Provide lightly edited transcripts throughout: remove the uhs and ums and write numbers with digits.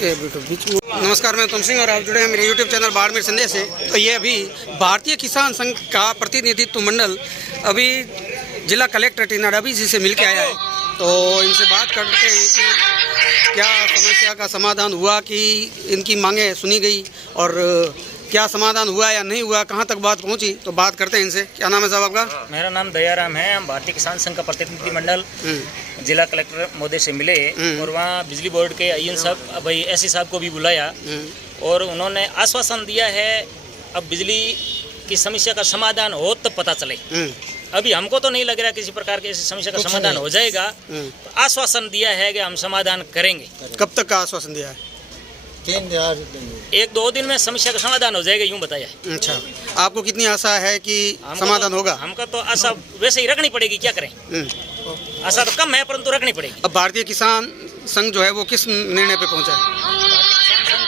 नमस्कार, मैं तुम सिंह और आप जुड़े हैं मेरे यूट्यूब चैनल बाड़मेर संदेश से। तो ये अभी भारतीय किसान संघ का प्रतिनिधित्व मंडल अभी जिला कलेक्टर टीना डाबी जी से मिलकर आया है। तो इनसे बात करते हैं कि क्या समस्या का समाधान हुआ, कि इनकी मांगें सुनी गई और क्या समाधान हुआ या नहीं हुआ, कहाँ तक बात पहुंची। तो बात करते हैं इनसे। क्या नाम है साहब आपका? मेरा नाम दयाराम है। हम भारतीय किसान संघ का प्रतिनिधि मंडल जिला कलेक्टर महोदय से मिले और वहाँ बिजली बोर्ड के आईएन साहब भाई एससी साहब को भी बुलाया और उन्होंने आश्वासन दिया है अब बिजली की समस्या का समाधान हो तब पता चले। अभी हमको तो नहीं लग रहा किसी प्रकार की ऐसी समस्या का समाधान हो जाएगा। तो आश्वासन दिया है कि हम समाधान करेंगे। कब तक का आश्वासन दिया है? 1-2 दिन में समस्या का समाधान हो जाएगा, यूं बताया है। अच्छा, आपको कितनी आशा है कि समाधान होगा? हमको तो आशा वैसे ही रखनी पड़ेगी, क्या करें। आशा तो कम है परंतु रखनी पड़ेगी। अब भारतीय किसान संघ जो है वो किस निर्णय पे पहुंचा है? भारतीय किसान संघ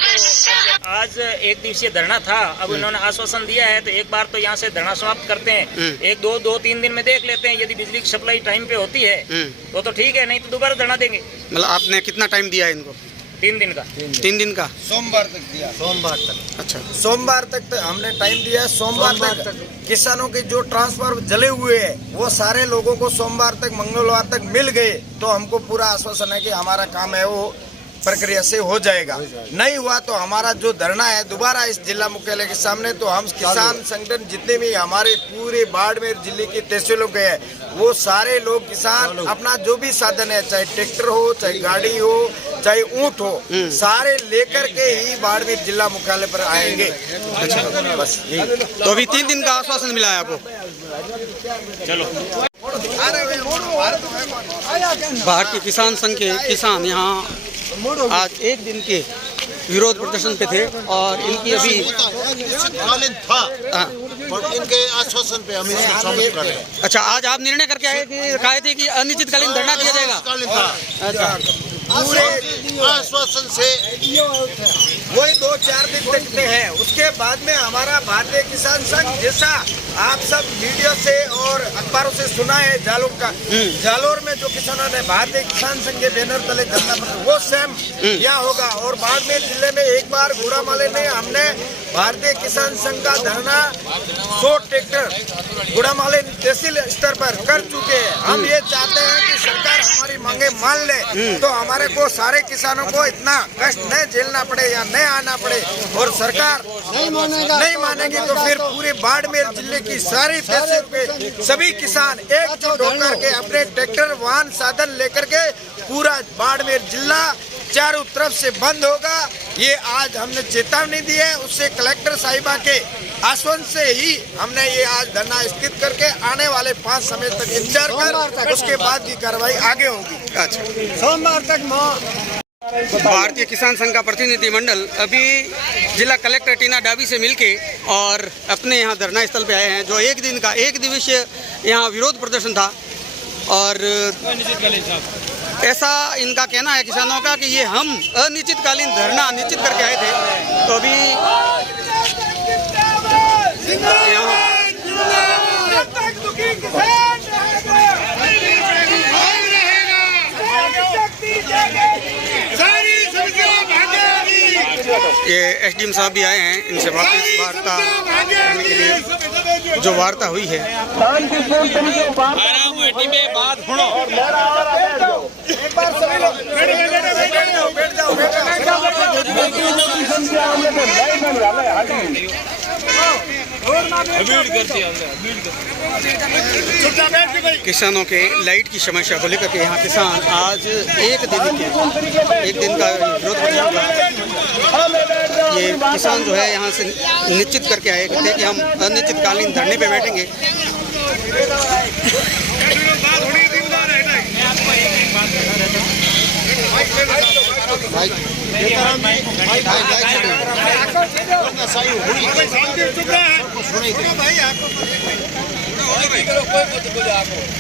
तो आज 1 दिवसीय धरना था। अब इन्होंने आश्वासन दिया है तो एक बार तो यहाँ से धरना समाप्त करते हैं। 1-2-3 दिन में देख लेते हैं। यदि बिजली की सप्लाई टाइम पे होती है तो ठीक है, नहीं तो दोबारा धरना देंगे। मतलब आपने कितना टाइम दिया है इनको? 3 दिन का। 3 दिन का? सोमवार तक दिया। सोमवार तक। अच्छा, सोमवार तक तो हमने टाइम दिया है। सोमवार तक किसानों के जो ट्रांसफर जले हुए हैं वो सारे लोगों को सोमवार तक मंगलवार तक मिल गए। तो हमको पूरा आश्वासन है कि हमारा काम है वो प्रक्रिया से हो जाएगा। नहीं हुआ तो हमारा जो धरना है दोबारा इस जिला मुख्यालय के सामने, तो हम किसान संगठन जितने भी हमारे पूरे बाड़मेर जिले की तहसीलों के हैं वो सारे लोग किसान अपना जो भी साधन है, चाहे ट्रैक्टर हो, चाहे गाड़ी हो, चाहे ऊंट हो, सारे लेकर के ही बाड़मेर जिला मुख्यालय पर आएंगे। अच्छा, बस यही। तो अभी 3 दिन का आश्वासन मिला है आपको? चलो, भारतीय किसान संघ के किसान यहाँ आज 1 दिन के विरोध प्रदर्शन पे थे और इनकी अभी था और इनके आश्वासन पे हम इसको शामिल कर रहे हैं। अच्छा, आज आप निर्णय करके आए कि कहे थे कि अनिश्चितकालीन धरना दिया जाएगा? अच्छा, पूरे आश्वासन से वही 2-4 दिन देखते हैं। उसके बाद में हमारा भारतीय किसान संघ, जैसा आप सब मीडिया से और अखबारों से सुना है, जालोर में जो किसानों ने भारतीय किसान संघ के बैनर तले धरना वो सेम यहाँ होगा। और बाड़मेर जिले में एक बार गुड़ामाले में हमने भारतीय किसान संघ का धरना 100 ट्रैक्टर गुड़ामाले तहसील स्तर पर कर चुके हैं। हम ये चाहते हैं कि सरकार हमारी मांगे मान ले तो हमारे को सारे किसानों को इतना कष्ट न झेलना पड़े या न आना पड़े। और सरकार नहीं मानेगी तो फिर पूरे बाड़मेर जिले की सारी तहसील के सभी किसान एकजुट होकर के अपने ट्रैक्टर वाहन साधन लेकर के पूरा बाड़मेर जिला चारों तरफ से बंद होगा। ये आज हमने चेतावनी दी है। उससे कलेक्टर साहिबा के आश्वासन से ही हमने ये आज धरना स्थित करके आने वाले 5 समय तक इंतजार कर उसके बाद की कार्रवाई आगे होगी। अच्छा, सोमवार तक भारतीय किसान संघ का प्रतिनिधि मंडल अभी जिला कलेक्टर टीना डाबी से मिलके और अपने यहाँ धरना स्थल पे आए हैं, जो 1 दिन का 1 दिवसीय यहाँ विरोध प्रदर्शन था। और ऐसा इनका कहना है किसानों का कि ये हम अनिश्चितकालीन धरना निश्चित करके आए थे। तो अभी ये एसडीएम साहब भी आए हैं, इनसे वापस वार्ता करने के लिए जो वार्ता हुई है। किसानों के लाइट की समस्या को लेकर के यहाँ किसान आज 1 दिन का विरोध प्रदर्शन था। ये किसान जो है यहाँ से निश्चित करके आए थे कि हम अनिश्चितकालीन धरने पे बैठेंगे।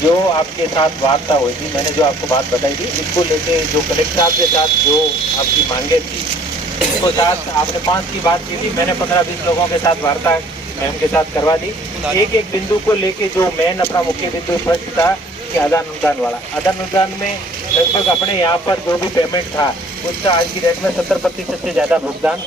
जो आपके साथ वार्ता हुई थी, मैंने जो आपको बात बताई थी, इसको लेके जो कलेक्टर साहब के साथ जो आपकी मांगे थी उसको साथ आपने 5 की बात की थी। मैंने 15-20 लोगों के साथ वार्ता मैम के साथ करवा दी। एक बिंदु को लेके जो मेन अपना मुख्य बिंदु स्पष्ट था कि आदान अनुदान वाला, आदान अनुदान में लगभग अपने यहाँ पर जो भी पेमेंट था उसका आज की डेट में 70% से ज़्यादा भुगतान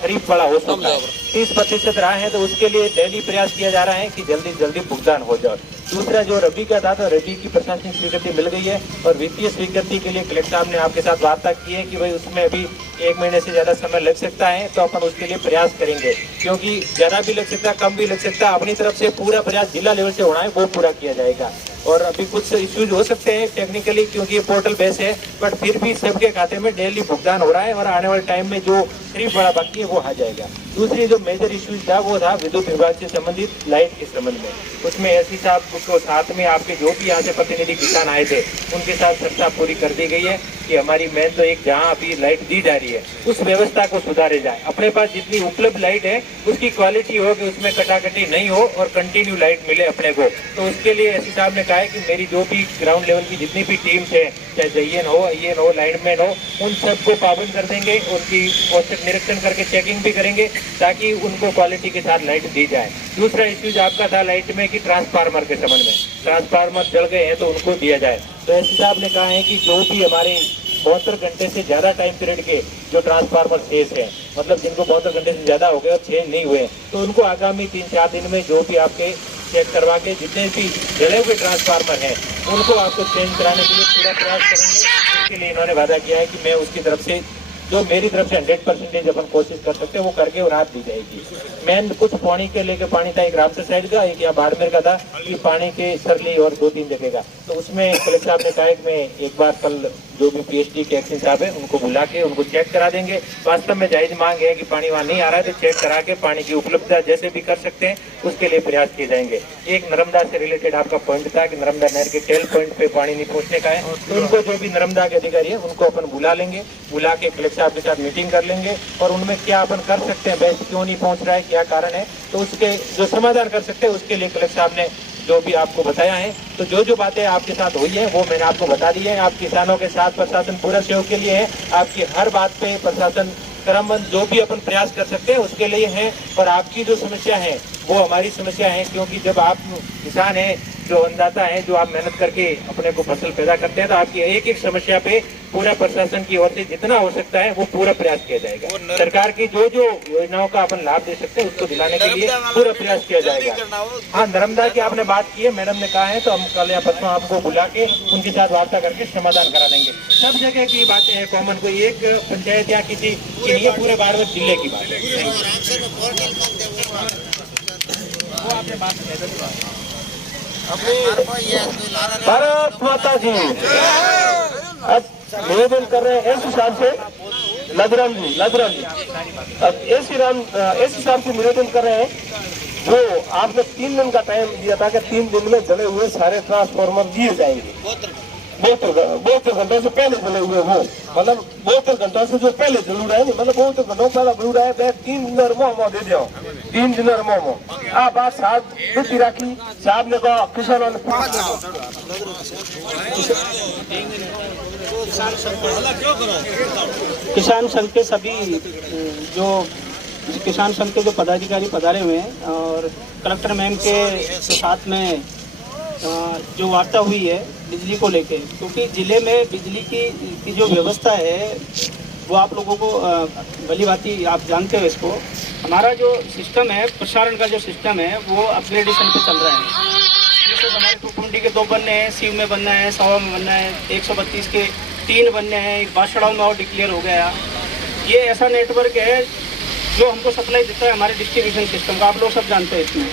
खरीफ वाला हो सकता है। 30% रहा है तो उसके लिए डेली प्रयास किया जा रहा है कि जल्दी जल्दी भुगतान हो जाए। दूसरा जो रबी का था तो रबी की प्रशासनिक स्वीकृति मिल गई है और वित्तीय स्वीकृति के लिए कलेक्टर साहब ने आपके साथ वार्ता की है कि भाई उसमें अभी 1 महीने से ज़्यादा समय लग सकता है, तो अपन उसके लिए प्रयास करेंगे, क्योंकि ज़्यादा भी लग सकता है कम भी लग सकता है। अपनी तरफ से पूरा प्रयास जिला लेवल से होना है वो पूरा किया जाएगा। और अभी कुछ इश्यूज हो सकते हैं टेक्निकली क्योंकि ये पोर्टल बेस है, बट फिर भी सबके खाते में डेली भुगतान हो रहा है और आने वाले टाइम में जो खरीफ वाला बाकी है वो आ जाएगा। दूसरी जो मेजर इश्यूज था वो था विद्युत विभाग से संबंधित लाइट के संबंध में। उसमें एसडी साहब को साथ में आपके जो भी यहाँ से प्रतिनिधि किसान आए थे उनके साथ चर्चा पूरी कर दी गई है कि हमारी मेन तो एक जहाँ अभी लाइट दी जा रही है उस व्यवस्था को सुधारे जाए। अपने पास जितनी उपलब्ध लाइट है उसकी क्वालिटी हो कि उसमें कटाकटी नहीं हो और कंटिन्यू लाइट मिले अपने को। तो उसके लिए एसडी साहब ने कहा है कि मेरी जो भी ग्राउंड लेवल की जितनी भी टीम्स है, चाहे जईएन हो लाइनमैन हो, उन सबको पाबंद कर देंगे, उनकी औचक निरीक्षण करके चेकिंग भी करेंगे ताकि उनको क्वालिटी के साथ लाइट दी जाए। दूसरा इश्यूज आपका था लाइट में कि ट्रांसफार्मर के संबंध में, ट्रांसफार्मर जल गए हैं तो उनको दिया जाए। तो एसडी साहब ने कहा है कि जो भी हमारे 72 घंटे से ज़्यादा टाइम पीरियड के जो ट्रांसफार्मर शेष है, मतलब जिनको 72 घंटे से ज़्यादा हो गए और चेंज नहीं हुए, तो उनको आगामी 3-4 दिन में जो भी आपके चेक करवा के जितने भी जले हुए ट्रांसफार्मर हैं उनको आपको चेंज कराने के लिए पूरा प्रयास करेंगे। उसके लिए इन्होंने वादा किया है कि मैं उसकी तरफ से जो मेरी तरफ से 100% अपन कोशिश कर सकते हैं वो करके और राहत दी जाएगी। मैन कुछ पानी के लेके पानी था, एक रामसर साइड का, एक यहाँ बाड़मेर का था, कि पानी के सरली और 2-3 जगह का। तो उसमें कलेक्टर साहब ने कहा है कि मैं एक बार कल जो भी पीएचडी के एक्शन साहब है उनको बुला के उनको चेक करा देंगे। वास्तव में जायज मांग है कि पानी वहाँ नहीं आ रहा है तो चेक करा के पानी की उपलब्धता जैसे भी कर सकते हैं उसके लिए प्रयास किए जाएंगे। एक नर्मदा से रिलेटेड आपका पॉइंट था कि नर्मदा नहर के टेल पॉइंट पे पानी नहीं पहुँचने का है, तो उनको जो भी नर्मदा के अधिकारी है उनको अपन बुला लेंगे, बुला के कलेक्टर साहब के साथ मीटिंग कर लेंगे और उनमें क्या अपन कर सकते हैं, बेस्ट क्यों नहीं पहुँच रहा है, क्या कारण है, तो उसके जो समाधान कर सकते हैं उसके लिए कलेक्टर साहब ने जो भी आपको बताया है। तो जो बातें आपके साथ हुई है वो मैंने आपको बता दी है। आप किसानों के साथ प्रशासन पूरा सहयोग के लिए है, आपकी हर बात पे प्रशासन क्रमबद्ध जो भी अपन प्रयास कर सकते हैं उसके लिए है। और आपकी जो समस्या है वो हमारी समस्या है, क्योंकि जब आप किसान हैं, जो अन्नदाता हैं, जो आप मेहनत करके अपने को फसल पैदा करते हैं, तो आपकी एक एक समस्या पे पूरा प्रशासन की ओर से जितना हो सकता है वो पूरा प्रयास किया जाएगा। सरकार की जो योजनाओं का अपन लाभ दे सकते हैं उसको दिलाने के लिए पूरा प्रयास किया जाएगा। हाँ, नर्मदा की आपने बात की है, मैडम ने कहा है, तो हम कल या परसों आपको बुला के उनके साथ वार्ता करके समाधान करा देंगे। सब जगह की बातें हैं कॉमन, कोई एक पंचायत या किसी की नहीं है, पूरे बाड़मेर जिले की बात है। वो आपने बात भारत माता जी निवेदन कर रहे हैं एस साहब से, लदराम जी अब एस साहब से निवेदन कर रहे हैं, जो आपने 3 दिन का टाइम दिया था कि 3 दिन में जले हुए सारे ट्रांसफार्मर दिए जाएंगे। 72 घंटे से पहले जले हुए वो, मतलब 72 घंटा से जो पहले जलू रहा है, मतलब 72 घंटों पहले जलू रहा है, 3 दिन मोह दे दिया, 3 दिन मोह। आप बात साहब दुखी राखी साहब ने कहा किसानों ने किसान संघ के सभी जो किसान संघ के जो पदाधिकारी पधारे हुए हैं और कलेक्टर मैम के साथ में जो वार्ता हुई है बिजली को लेके, क्योंकि ज़िले में बिजली की जो व्यवस्था है वो आप लोगों को भली भांति आप जानते हो। इसको हमारा जो सिस्टम है, प्रसारण का जो सिस्टम है वो अपग्रेडेशन पे चल रहा है। जैसे हमारे टूकुंडी के 2 बनने हैं, सीव में बनना है, सवा में बनना है, 132 के 3 बनने हैं, एक बादशाह में और डिक्लेयर हो गया। ये ऐसा नेटवर्क है जो हमको सप्लाई देता है हमारे डिस्ट्रीब्यूशन सिस्टम का, आप लोग सब जानते हैं इसमें।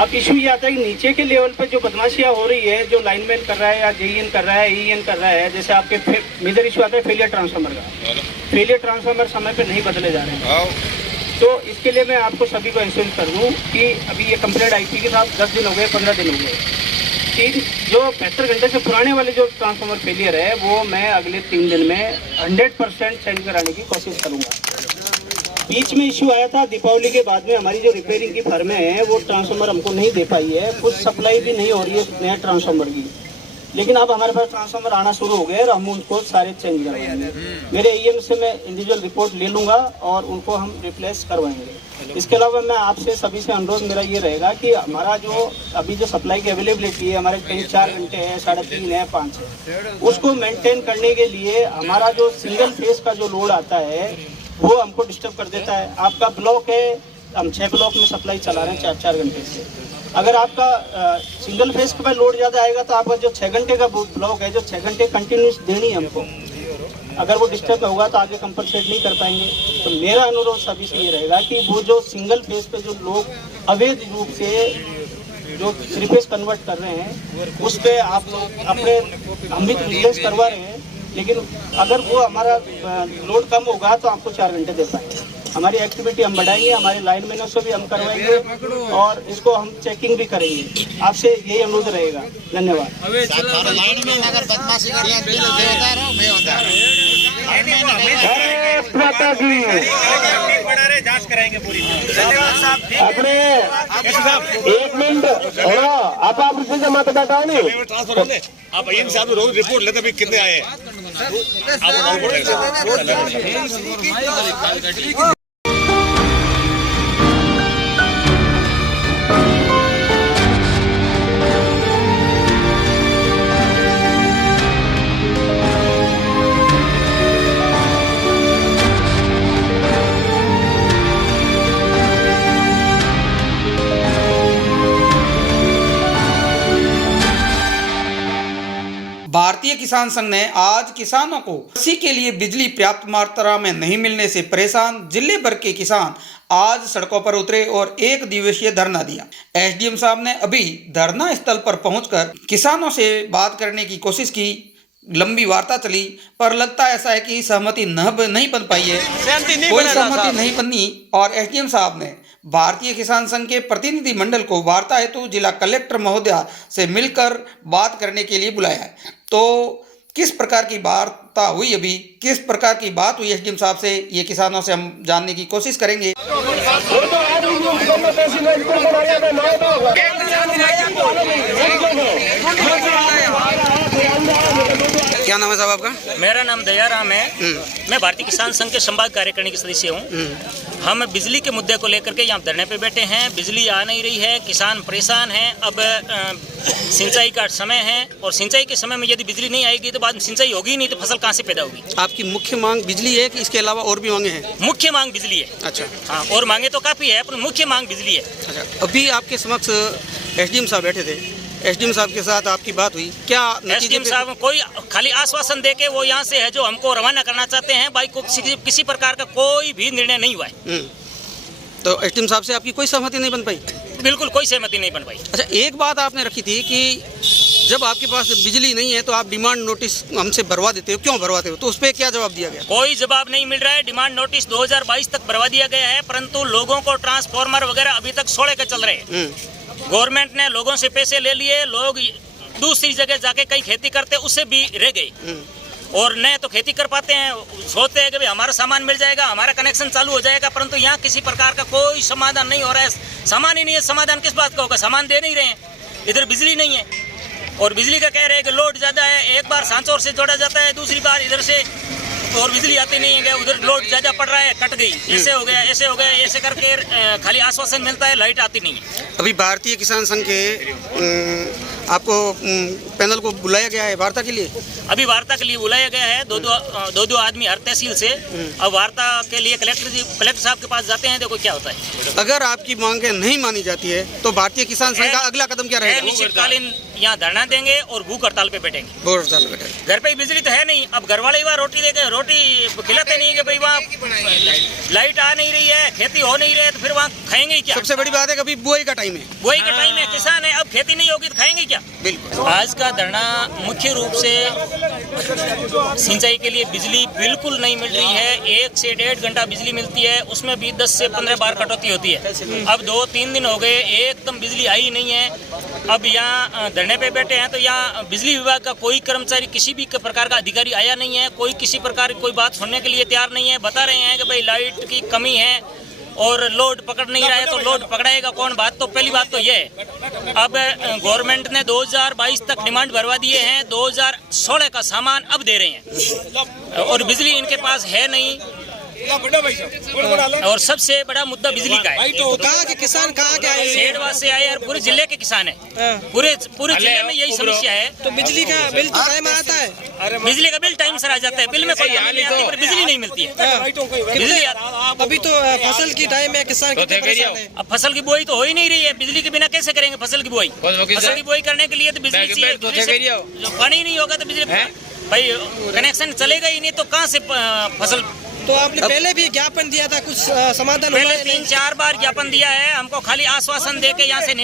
अब इशू ये आता है कि नीचे के लेवल पे जो बदमाशियाँ हो रही है, जो लाइनमैन कर रहा है या जेईएन कर रहा है, ईएन कर रहा है, जैसे आपके मेजर इशू आता है फेलियर ट्रांसफार्मर का, फेलियर ट्रांसफार्मर समय पे नहीं बदले जा रहे हैं। तो इसके लिए मैं आपको सभी को इंश्योर कर दूँ कि अभी ये कंप्लेंट आई थी कि साहब 10 दिन हो गए, 15 दिन हो गए, कि जो 72 घंटे से पुराने वाले जो ट्रांसफार्मर फेलियर है वो मैं अगले 3 दिन में 100% चेंज कराने की कोशिश करूँगा। बीच में इश्यू आया था दीपावली के बाद में, हमारी जो रिपेयरिंग की फर्में हैं वो ट्रांसफार्मर हमको नहीं दे पाई है, कुछ सप्लाई भी नहीं हो रही है नया ट्रांसफार्मर की, लेकिन अब हमारे पास ट्रांसफार्मर आना शुरू हो गए और हम उनको सारे चेंज करवाएंगे। मेरे ईएम से मैं इंडिविजुअल रिपोर्ट ले लूँगा और उनको हम रिप्लेस करवाएंगे। इसके अलावा मैं आपसे सभी से अनुरोध मेरा ये रहेगा कि हमारा जो अभी जो सप्लाई की अवेलेबिलिटी है, हमारे कहीं 4 घंटे है, 3.5 है, 5 है, उसको मेंटेन करने के लिए हमारा जो सिंगल फेस का जो लोड आता है वो हमको डिस्टर्ब कर देता है। आपका ब्लॉक है, हम 6 ब्लॉक में सप्लाई चला रहे हैं 4-4 घंटे से। अगर आपका सिंगल फेस पे लोड ज़्यादा आएगा तो आपका जो 6 घंटे का ब्लॉक है, जो 6 घंटे कंटिन्यूस देनी है हमको, अगर वो डिस्टर्ब होगा तो आगे कंपनसेट नहीं कर पाएंगे। तो मेरा अनुरोध सभी से ये रहेगा कि वो जो सिंगल फेस पे जो लोग अवैध रूप से जो 3 फेस कन्वर्ट कर रहे हैं उस पर आप लोग अपने, हम भी विजिलेंस करवा रहे हैं, लेकिन अगर वो हमारा लोड कम होगा तो आपको 4 घंटे दे पाएंगे। हमारी एक्टिविटी हम बढ़ाएंगे, हमारे लाइनमैनों से भी हम करवाएंगे और इसको हम चेकिंग भी करेंगे। आपसे यही अनुरोध रहेगा। धन्यवाद। अगर बदमाशी जांच कराएंगे पूरी। अपने 1 मिनट आप से जमा तो बैठा नहीं आप इन साहब रोज रिपोर्ट लेते भी कितने आए भारतीय किसान संघ ने आज किसानों को कृषि के लिए बिजली पर्याप्त मात्रा में नहीं मिलने से परेशान जिले भर के किसान आज सड़कों पर उतरे और 1 दिवसीय धरना दिया। एसडीएम साहब ने अभी धरना स्थल पर पहुंचकर किसानों से बात करने की कोशिश की। लंबी वार्ता चली पर लगता ऐसा है कि सहमति नहीं बन पाई है, कोई सहमति नहीं बनी और एसडीएम साहब ने भारतीय किसान संघ के प्रतिनिधि मंडल को वार्ता हेतु जिला कलेक्टर महोदया से मिलकर बात करने के लिए बुलाया है। तो किस प्रकार की वार्ता हुई, अभी किस प्रकार की बात हुई एसडीएम साहब से, ये किसानों से हम जानने की कोशिश करेंगे। क्या नाम है साहब आपका? मेरा नाम दयाराम है। मैं भारतीय किसान संघ के संभाग कार्यकारिणी के सदस्य हूँ। हम बिजली के मुद्दे को लेकर के यहाँ धरने पे बैठे हैं। बिजली आ नहीं रही है, किसान परेशान हैं। अब सिंचाई का समय है और सिंचाई के समय में यदि बिजली नहीं आएगी तो बाद में सिंचाई होगी नहीं तो फसल कहाँ से पैदा होगी। आपकी मुख्य मांग बिजली है कि इसके अलावा और भी मांगे हैं? मुख्य मांग बिजली है। अच्छा, हाँ, और मांगे तो काफ़ी है पर मुख्य मांग बिजली है। अच्छा, अभी आपके समक्ष एसडीएम साहब बैठे थे, एसडीएम साहब के साथ आपकी बात हुई, क्या एसडीएम साहब कोई खाली आश्वासन देके वो यहाँ से है जो हमको रवाना करना चाहते हैं, भाई को किसी प्रकार का कोई भी निर्णय नहीं हुआ है। तो एसडीएम साहब से आपकी कोई सहमति नहीं बन पाई? बिल्कुल कोई सहमति नहीं बन पाई। अच्छा, एक बात आपने रखी थी कि जब आपके पास बिजली नहीं है तो आप डिमांड नोटिस हमसे भरवा देते हो, क्यों भरवाते हो? तो उस पर क्या जवाब दिया गया? कोई जवाब नहीं मिल रहा है। डिमांड नोटिस 2022 तक भरवा दिया गया है, परंतु लोगों को ट्रांसफार्मर वगैरह अभी तक सोड़े के चल रहे हैं। गवर्नमेंट ने लोगों से पैसे ले लिए, लोग दूसरी जगह जाके कहीं खेती करते उससे भी रह गए और न तो खेती कर पाते हैं। सोचते हैं कि भाई हमारा सामान मिल जाएगा, हमारा कनेक्शन चालू हो जाएगा, परंतु यहाँ किसी प्रकार का कोई समाधान नहीं हो रहा है। सामान ही नहीं है, समाधान किस बात का होगा? सामान दे नहीं रहे हैं, इधर बिजली नहीं है और बिजली का कह रहे हैं कि लोड ज़्यादा है। एक बार सांचौर से जोड़ा जाता है, दूसरी बार इधर से और बिजली आती नहीं है, उधर लोड ज़्यादा पड़ रहा है, कट गई, ऐसे हो गया, ऐसे हो गया, ऐसे करके खाली आश्वासन मिलता है, लाइट आती नहीं है। अभी भारतीय किसान संघ के आपको पैनल को बुलाया गया है वार्ता के लिए? अभी वार्ता के लिए बुलाया गया है, दो आदमी हर तहसील से। अब वार्ता के लिए कलेक्टर साहब के पास जाते हैं, देखो क्या होता है। अगर आपकी मांगें नहीं मानी जाती है तो भारतीय किसान संघ का अगला कदम क्या रहेगा? निश्चितकालीन यहाँ धरना देंगे और भूख हड़ताल पे बैठेंगे। भूख हड़ताल पे बैठेंगे। घर पे बिजली तो है नहीं, अब घर वाले वहाँ रोटी देके रोटी खिलाते नहीं कि भाई वहाँ लाइट आ नहीं रही है, खेती हो नहीं रही है, तो फिर वहाँ खाएंगे क्या? सबसे बड़ी बात है कि अभी बुआई का टाइम है, बुआई का टाइम है, किसान है, अब खेती नहीं होगी तो खाएंगे क्या? बिल्कुल। आज का धरना मुख्य रूप से सिंचाई के लिए बिजली बिल्कुल नहीं मिल रही है। 1 से 1.5 घंटा बिजली मिलती है, उसमें भी 10 से 15 बार कटौती होती है। अब 2-3 दिन हो गए एकदम बिजली आई नहीं है। अब यहाँ धरने पे बैठे हैं तो यहाँ बिजली विभाग का कोई कर्मचारी, किसी भी प्रकार का अधिकारी आया नहीं है। कोई किसी प्रकार की कोई बात सुनने के लिए तैयार नहीं है। बता रहे हैं कि भाई लाइट की कमी है और लोड पकड़ नहीं रहा है, तो लोड पकड़ाएगा कौन? बात तो पहली बात तो ये है। अब गवर्नमेंट ने 2022 तक डिमांड भरवा दिए हैं, 2016 का सामान अब दे रहे हैं और बिजली इनके पास है नहीं। और सबसे बड़ा मुद्दा बिजली का है। तो कहाँ के किसान कहाँ के आए हैं? शेरवा से आए और पूरे जिले के किसान है। पूरे जिले में यही समस्या है। तो बिजली का बिल तो टाइम आता है? बिजली का बिल टाइम से आ जाता है। बिल में कोई कमी नहीं आती, पर बिजली नहीं मिलती है। बिजली अभी तो फसल की टाइम है, किसान कितने परेशान है? अब फसल की बुआई तो हो ही नहीं रही है। बिजली के बिना कैसे करेंगे फसल की बुआई? फसल की बुआई करने के लिए तो बिजली चाहिए। पानी नहीं होगा तो बिजली भाई कनेक्शन चलेगा ही नहीं, तो कहाँ से फसल? तो आपने पहले भी ज्ञापन दिया था, कुछ समाधान हुआ पहले है? 3-4 बार ज्ञापन दिया है। हमको खाली आश्वासन दे के यहाँ से